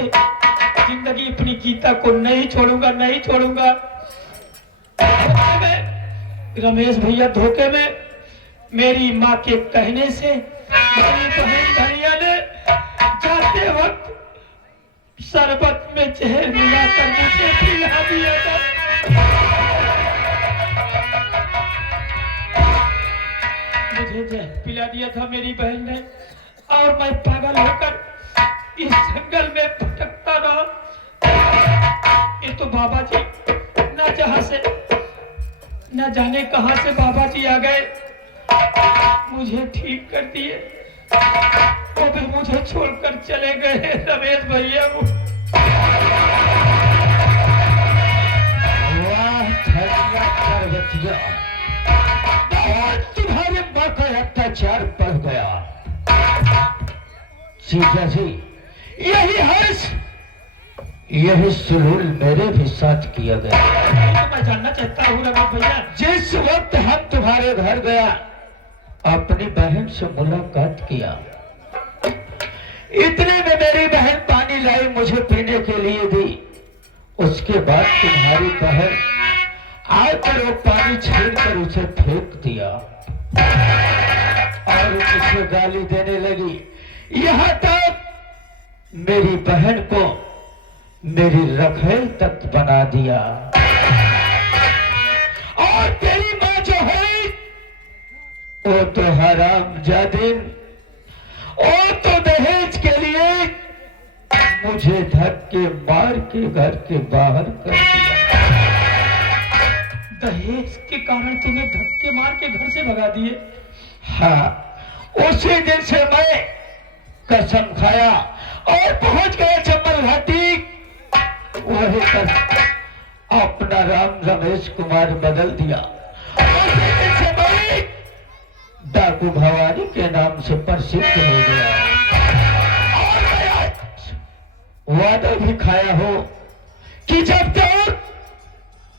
जिंदगी अपनी गीता को नहीं छोड़ूंगा, नहीं छोड़ूंगा। रमेश भैया धोखे में मेरी माँ के कहने से मेरी बहन धनिया ने जाते वक्त शरबत में जहर मिलाकर मुझे पिला दिया था। मुझे जहर पिला दिया था मेरी बहन ने, और मैं पागल होकर इस जंगल में भटकता रहा। ये तो बाबा जी न जहां से न जाने कहां से बाबा जी आ गए, मुझे ठीक कर दिए, वो भी मुझे छोड़कर चले गए। रमेश भैया तुम्हारे माँ का अत्याचार बढ़ गया। सीता जी, यही हर्ष, यही सुलूल मेरे भी साथ किया गया। तो मैं जानना चाहता हूँ रमेश भैया, जिस वक्त हम तुम्हारे घर गया, अपनी बहन से मुलाकात किया, इतने में मेरी बहन पानी लाई, मुझे पीने के लिए दी। उसके बाद तुम्हारी बहन आकर वो पानी छीनकर उसे फेंक दिया और उसे गाली देने लगी। यहाँ तक मेरी बहन को मेरी रखेल तक बना दिया। और तेरी माँ जो है वो तो हरामजादिन, वो तो दहेज के लिए मुझे धक्के मार के घर के बाहर कर दिया। दहेज के कारण तुम्हें धक्के मार के घर से भगा दिए? हाँ, उसी दिन से मैं कसम खाया और पहुंच गया चंबल घाटी। वही पर अपना राम रमेश कुमार बदल दिया। उसी दिन से मैं डाकू भवानी के नाम से प्रसिद्ध हो गया। और मैं आज वादा भी खाया हो कि जब तक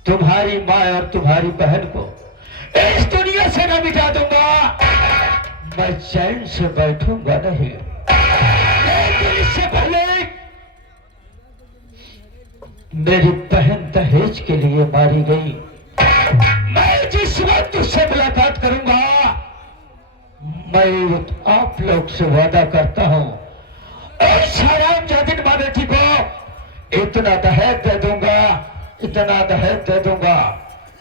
तुम्हारी माँ और तुम्हारी बहन को इस दुनिया से न मिटा दूंगा, मैं चैन से बैठूंगा नहीं। लेकिन इससे पहले मेरी बहन दहेज के लिए मारी गई। मैं जिस वक्त उससे मुलाकात करूंगा, मैं आप लोग से वादा करता हूं, उस हरामजादिन माँ बेटी को इतना दहेज दे दूंगा, इतना दहेज दे दूंगा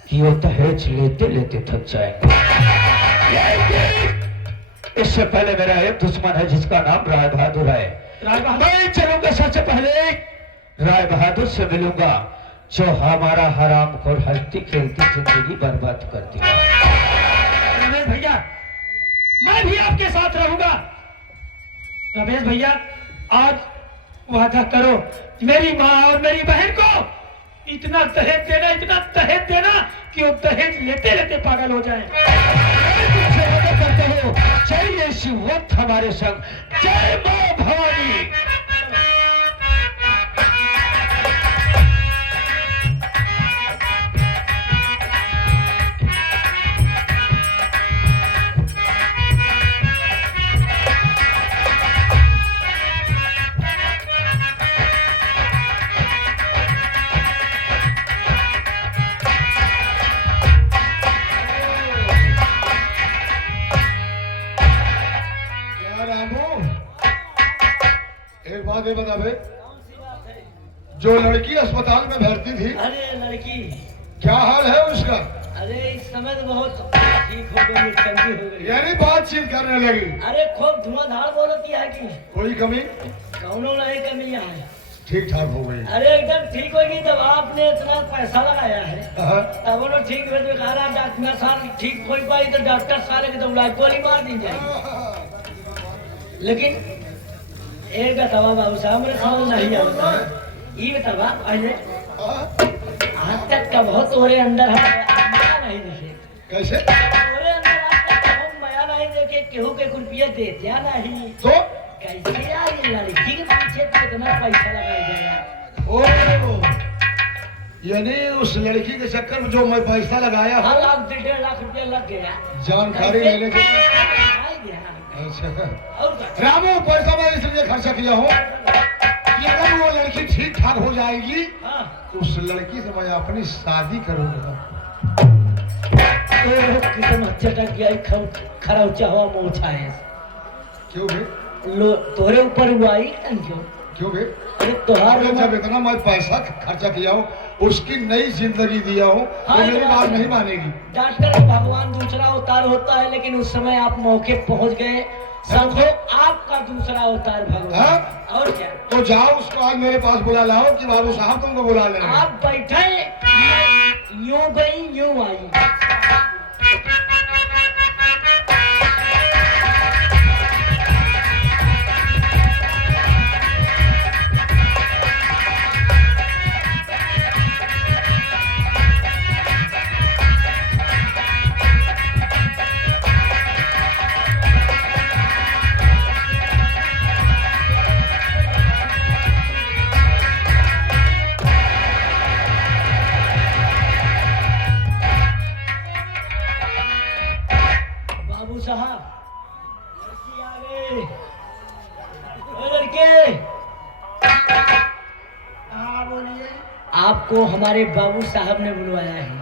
कि वो दहेज लेते लेते थक जाएंगे। इससे पहले मेरा एक दुश्मन है जिसका नाम राय बहादुर है। मैं चलूंगा, सबसे पहले राय बहादुर से मिलूंगा, जो हमारा हराम खोर हंसती खेलती जिंदगी बर्बाद कर दिया। रमेश भैया, मैं भी आपके साथ रहूंगा। रमेश भैया, आज वादा करो मेरी माँ और मेरी बहन को इतना दहेज देना, इतना दहेज देना कि वो दहेज लेते लेते पागल हो जाए। करते हो चाहिए इसी वक्त हमारे संग। जय मां भवानी। बात बता भाई, जो लड़की अस्पताल में भर्ती थी, अरे लड़की क्या हाल है उसका? अरे इस समय तो बहुत ठीक हो गई, चंगी हो गई। यानी बातचीत करने लगी? अरे खूब धुआंधार बोलती है कि कोई कमी? कौनो नहीं कमी है, ठीक ठाक हो गई। अरे एकदम ठीक होगी। जब आपने इतना पैसा लगाया है हाँ। तब वो ठीक है। कह रहा डॉक्टर साहब ठीक हो पाई तो डॉक्टर सारे की तो गोली मार दी जाएगी। लेकिन एक बतावा बाबू साहब, मेरे समझ नहीं आता। ये बतावा पहले आज तक का बहुत तोरे अंदर है माया नहीं देखे। कैसे? तोरे अंदर आज तक का बहुत माया नहीं देखे, केहू के रुपये देते नहीं तो कैसे यार ये लड़की के पीछे तो इतना पैसा लगाया जाएगा। ओ, यानी उस लड़की के चक्कर में जो मैं पैसा लगाया हूँ, 1 लाख 1.5 लाख रुपया लग गया जानकारी लेने के। और अच्छा रामू, पैसा मैं इसलिए खर्चा किया हूँ कि अगर वो ठीक ठाक हो जाएगी हाँ तो उस लड़की से मैं अपनी शादी करूंगा। कितना चटक गया खरौचा हुआ मोछा है। क्यों बे? लो तोरे ऊपर हुआ ही क्यों? क्यों बे? अरे तोहार अरे जब इतना मैं पैसा खर्चा किया हूँ, उसकी नई जिंदगी दिया हूँ, तो हाँ, मेरी तो बात नहीं मानेगी। डॉक्टर भगवान दूसरा अवतार होता है, लेकिन उस समय आप मौके पहुंच गए। समझो आपका दूसरा अवतार भगवान। हाँ? और क्या? तो जाओ उसको आज मेरे पास बुला लाओ कि बाबू साहब तुमको बुला ले रहे हैं। आप बैठे, मैं यूं गई यूं आई। बाबू साहब, लड़की आ गई। ओ लड़के, हाँ बोलिए। आपको हमारे बाबू साहब ने बुलवाया है।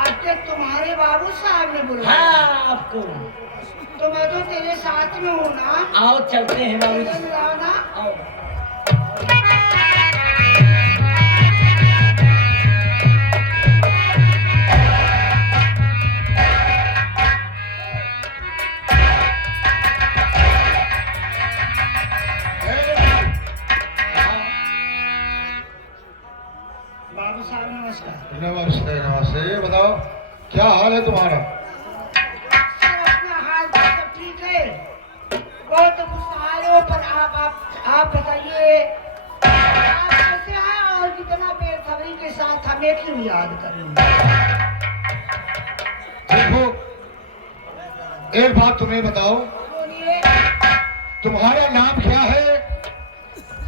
आपके तुम्हारे बाबू साहब ने बुलाया? हाँ आपको। तो मैं तो तेरे साथ में हूँ ना। आओ चलते हैं बाबू इधर जी। लाओ ना। आओ। बाबू साहब नमस्कार। नमस्ते नमस्ते। ये बताओ क्या हाल है तुम्हारा? सब अपना हाल तो सब ठीक है। बहुत खुशहाल हो, पर आप बताइए आप कैसे हैं और कितना बेसब्री के साथ हमें क्यों याद करेंगे? देखो, एक बात तुम्हें बताओ, बोलिए। तुम्हारा नाम क्या है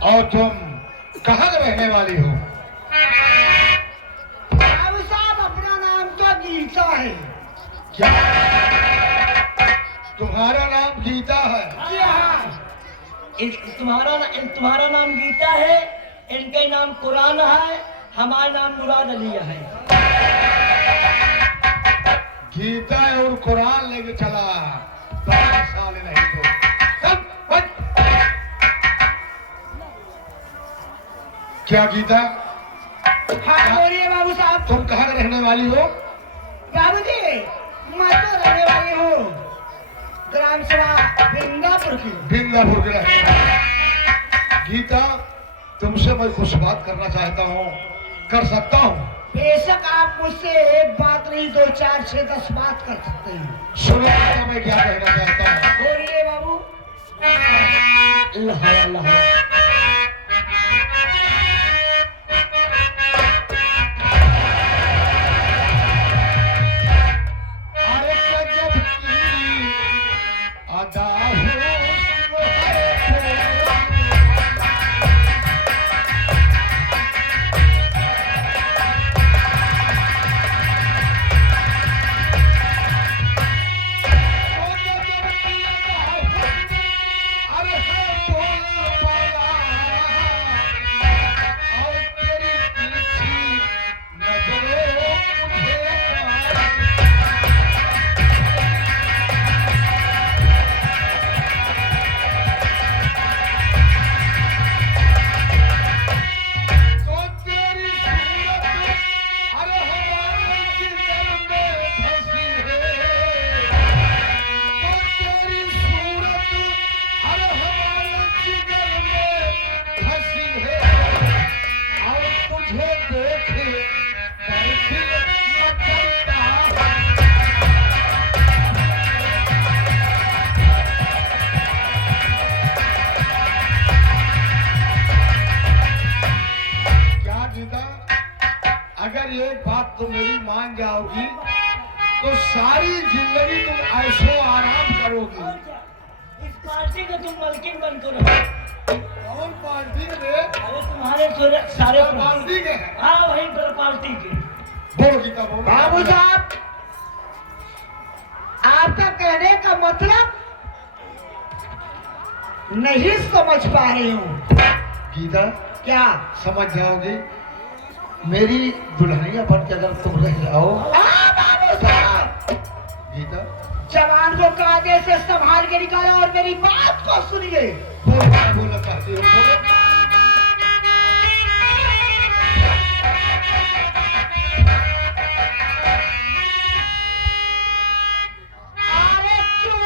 और तुम कहाँ के रहने वाली हो? बाबू साहब अपना नाम तो गीता है। क्या तुम्हारा नाम गीता है? जी हाँ। तुम्हारा नाम गीता है, इनका नाम कुरान है, हमारा नाम मुराद अली है। गीता और कुरान लेके चला, 5 साल नहीं तो सब बच। क्या गीता, हाँ बोलिए बाबू साहब। तुम कहाँ के रहने वाली हो? बाबू जी, मैं तो रहने वाली हूँ ग्राम सभा बिंदापुर की। बिंदापुर के रहने वाली। गीता, तुमसे मैं कुछ बात करना चाहता हूँ, कर सकता हूँ? बेशक आप मुझसे एक बात नहीं 2 4 6 10 बात कर सकते हैं। सुनिए गीता, मैं क्या कहना चाहता हूँ। बोलिए बाबू। लहा लहा। अरे गजब की अदा हो अरे बोला बोला और तेरी तिरछी नजरों मुझे तो तेरी सूरत अरे हमारे जिगर में फंसी है। तो तेरी सूरत अरे हमारे जिगर में फंसी है। और तुझे देख कर दिल मचलता है। क्या गीता, अगर एक बात तुम मेरी मान जाओगी तो सारी जिंदगी तुम ऐशो आराम करोगी। और क्या? इस पार्टी का तुम मलकिन बनकर रहो। कौन पार्टी में? अरे तुम्हारे सारे पार्टी के हैं। हाँ वही पर पार्टी के। बोलो गीता, बोलो। बाबू साहब, आपका कहने का मतलब नहीं समझ पा रही हूँ। गीता क्या समझ जाओगी, मेरी दुल्हनिया बन के अगर तुम रह जाओ। बाबू साहब, गीता जवान को कायदे से संभाल के निकालो और मेरी बात को सुनिए। बोलो क्या बोलना चाहती हो, बोलो। अरे क्यों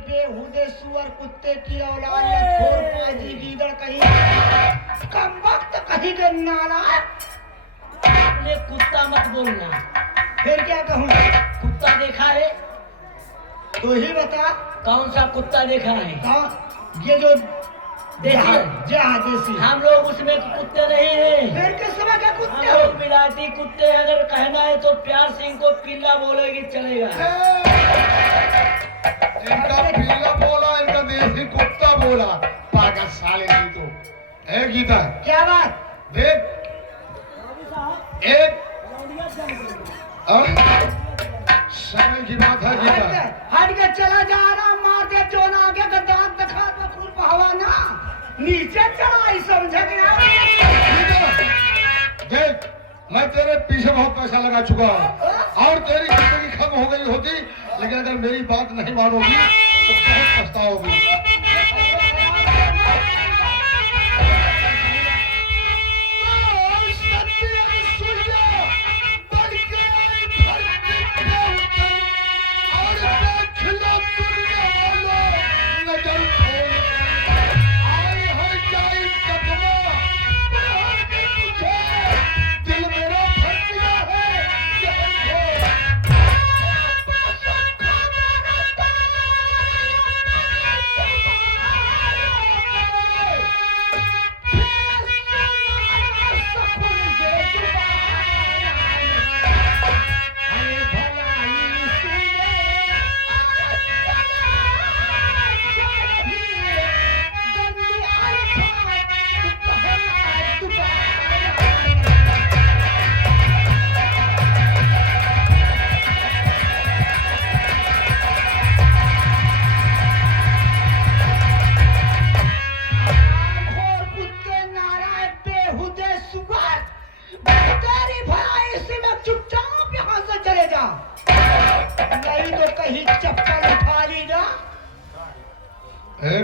बेहुदे सुअर कुत्ते की औलाद लतखोर पाजी गीदड़ कहीं कम वक्त कहीं के नालायक। अपने कुत्ता मत बोलना। फिर क्या कहूँ? कुत्ता देखा है? तू ही बता। कौन सा कुत्ता देखा है? कौन? ये जो देसी देसी। हम लोग उसमें कुत्ते नहीं हैं। फिर किस समय के हम कुत्ते लोग हो? विलायती कुत्ते। अगर कहना है तो प्यार सिंह को पिल्ला बोलेगी चलेगा। इनका पीला बोला, इनका देसी कुत्ता बोला, पागल साले की तो। है गीता, क्या बात? देख एक समय की बात है गीता। हट के चला जा रहा, मार दे जो ना आगे का दांत दिखा तो खून बहावा ना नीचे चला ही समझे कि ना? देख मैं तेरे पीछे बहुत पैसा लगा चुका हूँ और तेरी जिंदगी खत्म हो गई होती, लेकिन अगर मेरी बात नहीं मानोगी तो बहुत पछताओगी।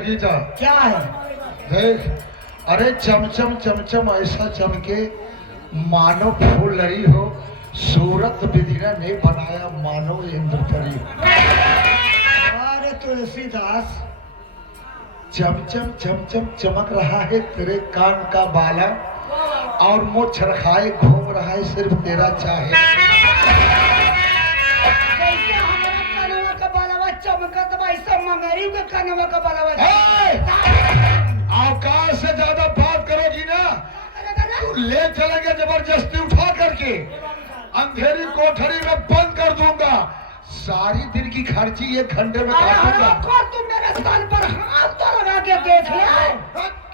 गीता क्या है? देख, अरे चमचम चमचम ऐसा चमके मानो फूल लड़ी हो, सूरत विधिना ने बनाया मानो इंद्रपरी। अरे तुलसीदास, चमचम चमचम चमक रहा है तेरे कान का बाला और मुझ रखाए घूम रहा है सिर्फ तेरा चाहे। जैसे हमारा कनवा का बालवा चमकत बा, ऐसा मंगरी के कनवा का बालवा आकाश से ज्यादा बात करोगी ना तो ले चलेंगे जबरदस्ती उठा करके अंधेरी कोठरी में बंद कर दूंगा। सारी दिन की खर्ची 1 घंटे में अरे काटूंगा। हरामखोर, तू मेरे सर पर हाथ तो लगा के देख ले,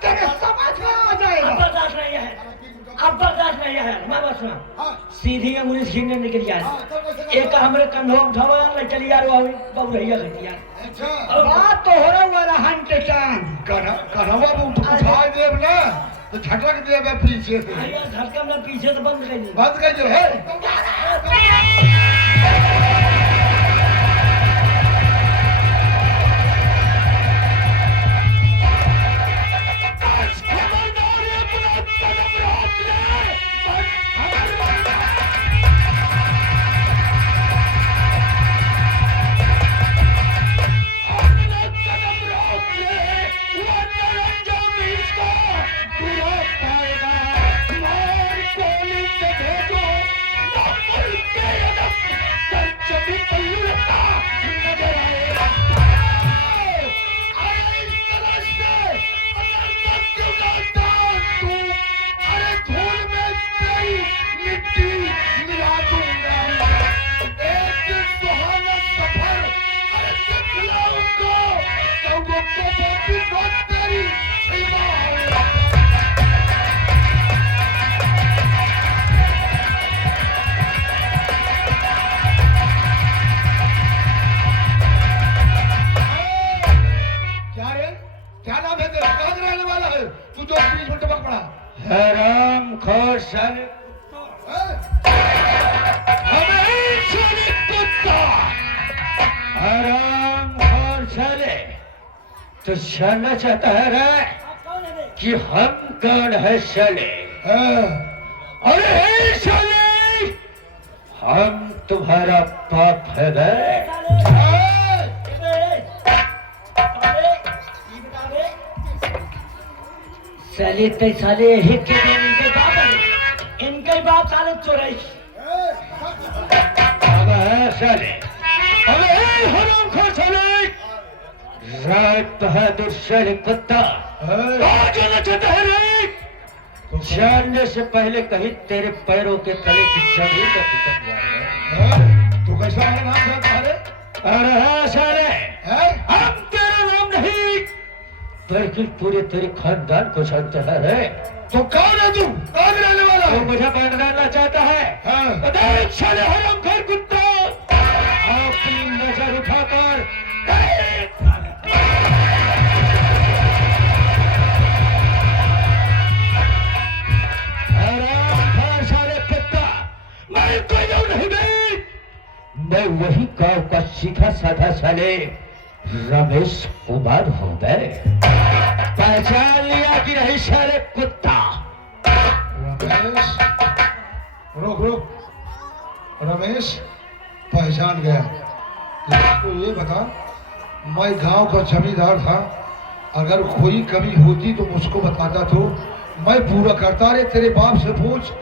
तेरे समझ में आ अब जाएगा। बर्दाश्त नहीं है, अब बर्दाश्त नहीं है। मैं बस सुना, सीधी अंगुली छीनने निकल यार। एक हमरे कंधों में उठाओ यार, ले चली यार, वो बाबू रहिया कहती यार। बात तो हो रहा वाला हन के चांद। कन्हवा में उठा देव ना तो झटक देव पीछे से। अरे यार झटका में पीछे से बंद कर दी। बंद कर जो है। क्या नाम है तेरा? कहाँ से रहने वाला है तू जो बीच में टपक पड़ा? हराम खोर साले कुत्ता, हराम खोर साले, तो जानना चाहता है रे आप कौन है बे? कि हम कौन है साले? अरे हे साले, हम तुम्हारा बाप है बे। साले ते साले हिट के दिन इनके बाप है, इनके बाप साले चोराई। अब है साले, अबे हे हराम खोर साले, रात बहादुर साले कुत्ता, कहाँ जाना चाहता है रे? जानने से पहले कहीं तेरे पैरों के तले की जमीन का खिसक जाए। तू कैसा मेरा नाम जानता है? अरे हाँ साले, हैं? हम तेरा नाम नहीं बल्कि पूरे तेरे खानदान को जानते हैं रे। तो कौन है तू? कहाँ से रहने वाला तू है? मुझे पहचानना चाहता है? हाँ। बता साले हराम खोर कुत्ता, अपनी नजर उठाकर हराम खोर साले कुत्ता, मैं कोई और नहीं बे, मैं वही गांव का सीधा साधा साले रमेश कुमार हो गए। पहचान लिया कि नहीं साले कुत्ता? रमेश, रुक रुक, रमेश पहचान गया। तो ये बता, मैं गांव का जमींदार था, अगर कोई कमी होती तो मुझको बताता तो मैं पूरा करता। रे तेरे बाप से पूछ,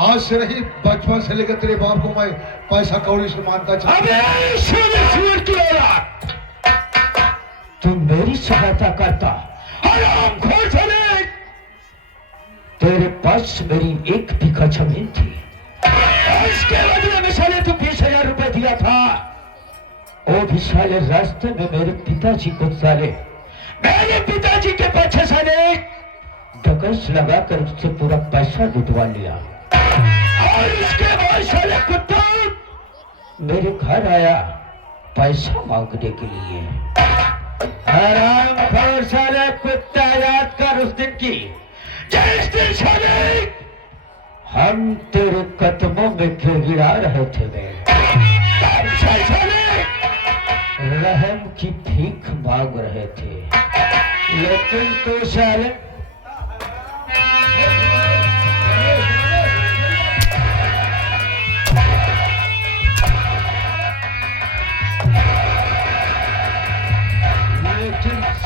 आज से नहीं बचपन से लेकर तेरे बाप को मैं पैसा कौड़ी से मानता था। अबे साले सुअर की औलाद, तू मेरी सहायता करता, हराम खोर साले, तेरे पास मेरी 1 बीघा जमीन थी, इसके बदले में साले तू 20,000 रुपए दिया था। वो भी साले रास्ते में मेरे पिताजी को साले, मेरे पिताजी के पीछे साले डकैत लगाकर उससे पूरा पैसा लुटवा लिया। और उसके बाद साले कुत्ता मेरे घर आया पैसा मांगने के लिए। हराम खोर साले कुत्ता, याद कर उस दिन की, जिस दिन साले हम तेरे कदमों में गिरा रहे थे बे। साले रहम की भीख मांग रहे थे, लेकिन तू साले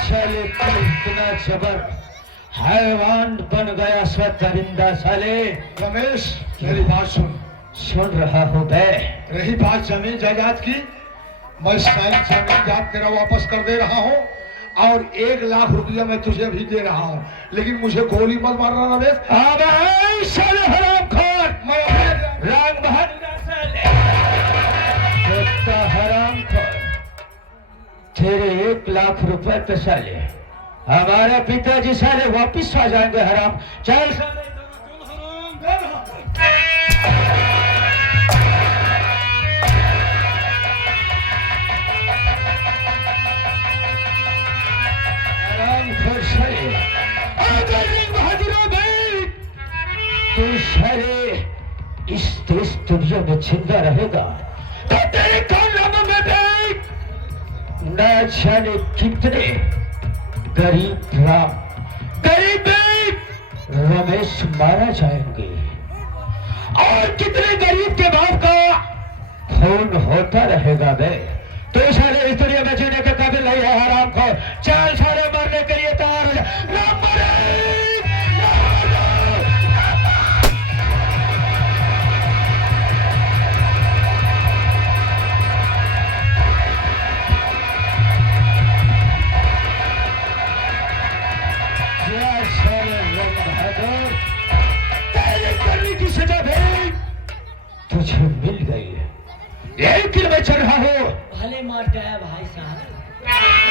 साले तू इतना जबर हैवान बन गया, स्वतरिंदा साले। रमेश मेरी बात सुन रहा हूँ बे। रही बात जमीन जायदाद की, मैं सारी जमीन जायदाद तेरा वापस कर दे रहा हूँ और 1 लाख रुपया मैं तुझे भी दे रहा हूँ, लेकिन मुझे गोली मत मारना रमेश। अबे साले हरामखोर, मैं अपने राग बहादुर साले कुत्ता हराम खोर, तेरे 1 लाख रुपए तो साले हमारे पिताजी साले वापिस आ जाएंगे हराम। चल साले हराम खोर साले, अगर रिंग बहादुर हो गई तो साले इस देश दुनिया में जिंदा रहेगा तो तेरे कॉलम में भी न जाने कितने गरीब रमेश मारा जाएंगे और कितने गरीब के बाप का खून होता रहेगा बे। तो सारे इस दुनिया में जीने के काबिल नहीं है हराम को। चाल सारे मरने के लिए तैयार हो जा। ना मरे, ना मरो। क्या सारे रंग बहादुर, तेरी करने की सजा भी तुझे मिल गई है, लेकिन मैं चल रहा हूँ। भले मार गया भाई साहब।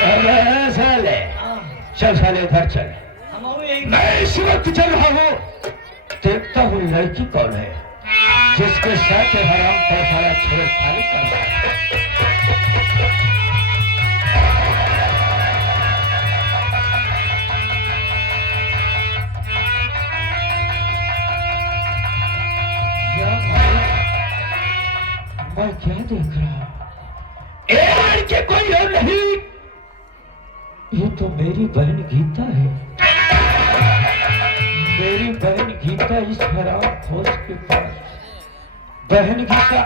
अबे साले, चल साले इधर चल। हम यही मैं इस वक्त चल रहा हूँ, देखता हूँ लड़की कौन है जिसके साथ हराम पर सारा छेड़खानी कर रहा है। मैं क्या देख रहा हूँ? लड़के कोई और नहीं, ये तो मेरी बहन गीता है। मेरी बहन गीता इस हराम खोज के पास। बहन गीता,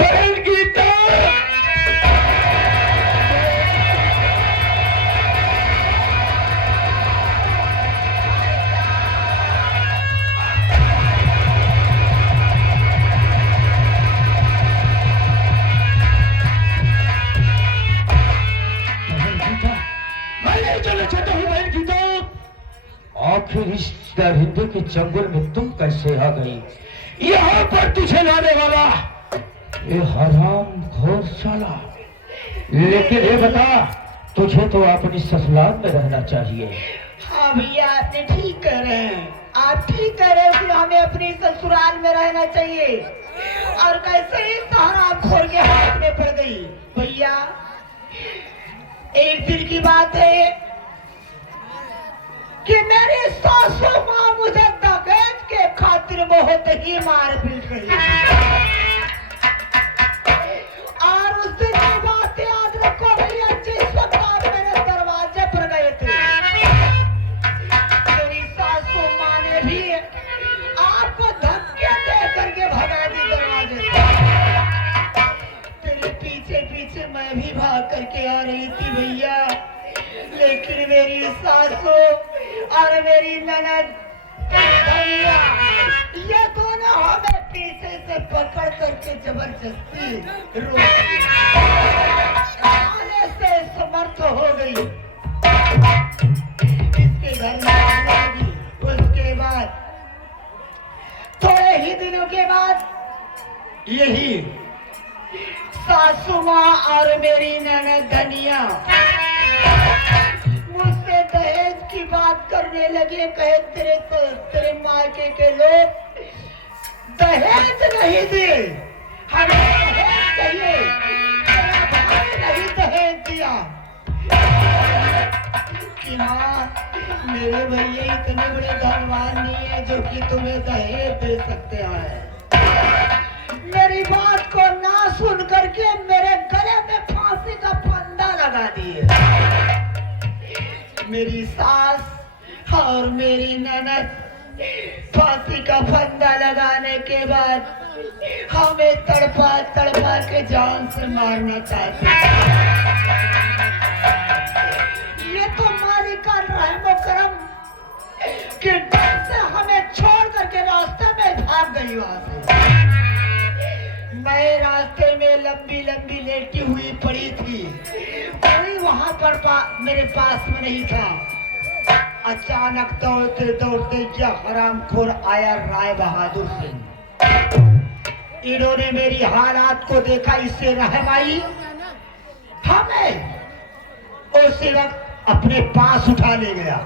बहन गीता, आखिर इस दरिंदे के जंगल में तुम कैसे आ गई? यहाँ पर तुझे लाने वाला ये हराम खोर साला। लेकिन ये बता, तुझे तो अपनी ससुराल में रहना चाहिए। हाँ भैया, आपने ठीक कह रहे हैं। आप ठीक कह रहे हैं कि हमें अपनी ससुराल में रहना चाहिए। और कैसे ही सहारा खोर के हाथ में पड़ गई। भैया, एक दिन की बात है कि मेरी सासू माँ मुझे दहेज के खातिर बहुत ही मार पीट रही और उस दिन की बात याद रखो भैया, जिस वक्त आप मेरे दरवाजे पर गए थे, मेरी सासू माँ ने भी आपको धक्के दे करके भगा दी दरवाजे से। तेरे पीछे पीछे मैं भी भाग करके आ रही थी भैया, लेकिन मेरी सासू और मेरी ननद भैया ये दोनों हमें पीछे से पकड़ करके जबरदस्ती रोने से समर्थ हो गई। इसके घर में आग लगी। उसके बाद थोड़े ही दिनों के बाद यही सासू माँ और मेरी ननद धनिया मुझसे दहेज की बात करने लगे। कहे तेरे मायके के लोग दहेज नहीं दे, हमें दहेज चाहिए, तेरा भाई नहीं दहेज दिया। कि हाँ, मेरे भैया इतने बड़े धनवान नहीं है जो कि तुम्हें दहेज दे सकते हैं। मेरी बात को ना सुन करके मेरे गले में फांसी का फंदा लगा दिए। मेरी सास और मेरी ननद फांसी का फंदा लगाने के बाद हमें तड़पा तड़पा के जान से मारना चाहते। ये तो मालिक का रहमो करम कि डर से हमें छोड़ करके रास्ते में भाग गई। वहां से मैं रास्ते में लंबी लंबी लेटी हुई पड़ी थी, कोई वहां पर मेरे पास में नहीं था। अचानक दौड़ते दौड़ते यह हरामखोर आया राय बहादुर सिंह। इन्होंने मेरी हालात को देखा, इससे रहम आई, हमें उसी वक्त अपने पास उठा ले गया,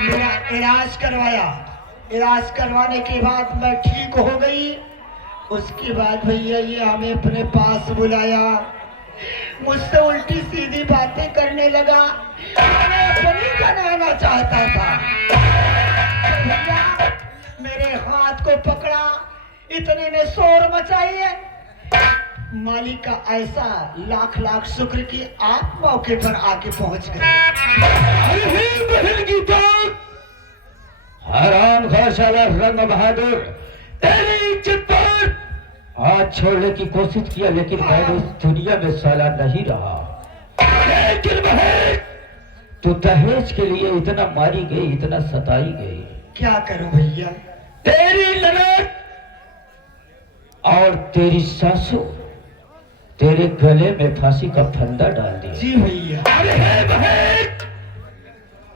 मेरा इलाज करवाया। इलाज करवाने के बाद मैं ठीक हो गई। उसके बाद भैया ये हमें अपने पास बुलाया, मुझसे उल्टी सीधी बातें करने लगा, हमें अपनी बनाना चाहता था। भैया मेरे हाथ को पकड़ा, इतने में शोर मचाई है। मालिक का ऐसा लाख लाख शुक्र कि आप मौके पर आके पहुंच गए। अरे बहन की तो हराम खा साला रंग बहादुर, तेरी इज्जत पर आज छोड़ने की कोशिश किया, लेकिन मैं इस दुनिया में साला नहीं रहा। लेकिन बहन तू दहेज के लिए इतना मारी गई, इतना सताई गई, क्या करूं भैया? तेरी ननद और तेरी सासू तेरे गले में फांसी का फंदा डाल दिया। जी भैया। अरे बहन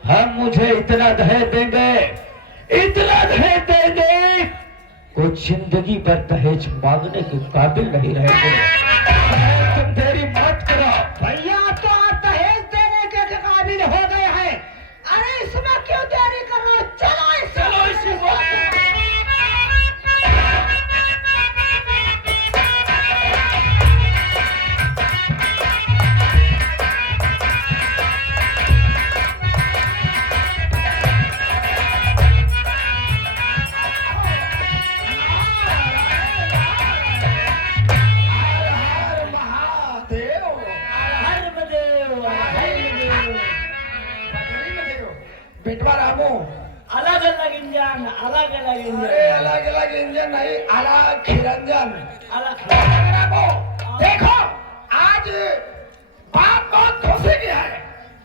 हम मुझे इतना दहेज देंगे, इतना दहेज देंगे, कुछ जिंदगी भर दहेज मांगने के काबिल नहीं रहेंगे। तुम देरी मत करो भैया, तो आप दहेज देने के काबिल हो गए हैं। अरे इसमें क्यों देरी कर रहे हो? चलो इसी बेटवा रामू, अलग अलग इंजन, अलग अलग इंजन, अरे अलग अलग इंजन नहीं, अलग खिरंजन। अलग। रामू देखो, आज बात बहुत खुशी की है।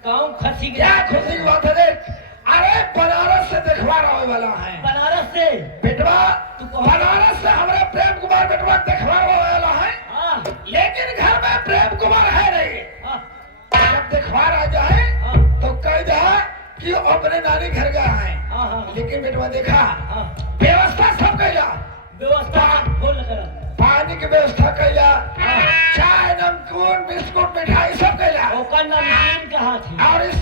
गाँव खसी क्या गया खुशी की बात है देख, अरे बनारस से देखवा रहे वाला है बनारस से। बेटवा। तू कौन? बनारस से हमारे प्रेम कुमार बेटवा देखवा रहे वाला है, हाँ लेकिन घर में प्रेम कुमार है नहीं। हाँ जब देखवा आ जाए हाँ तो कह दे कि वो अपने नानी घर गया है। हाँ हाँ लेकिन बेटवा देखा, हाँ। व्यवस्था सब कैला, व्यवस्था खोल कर। पानी की व्यवस्था कैला, हाँ। चाय नमकीन बिस्कुट मिठाई सब कैला, ओकर नमकीन कहाँ थी? और इस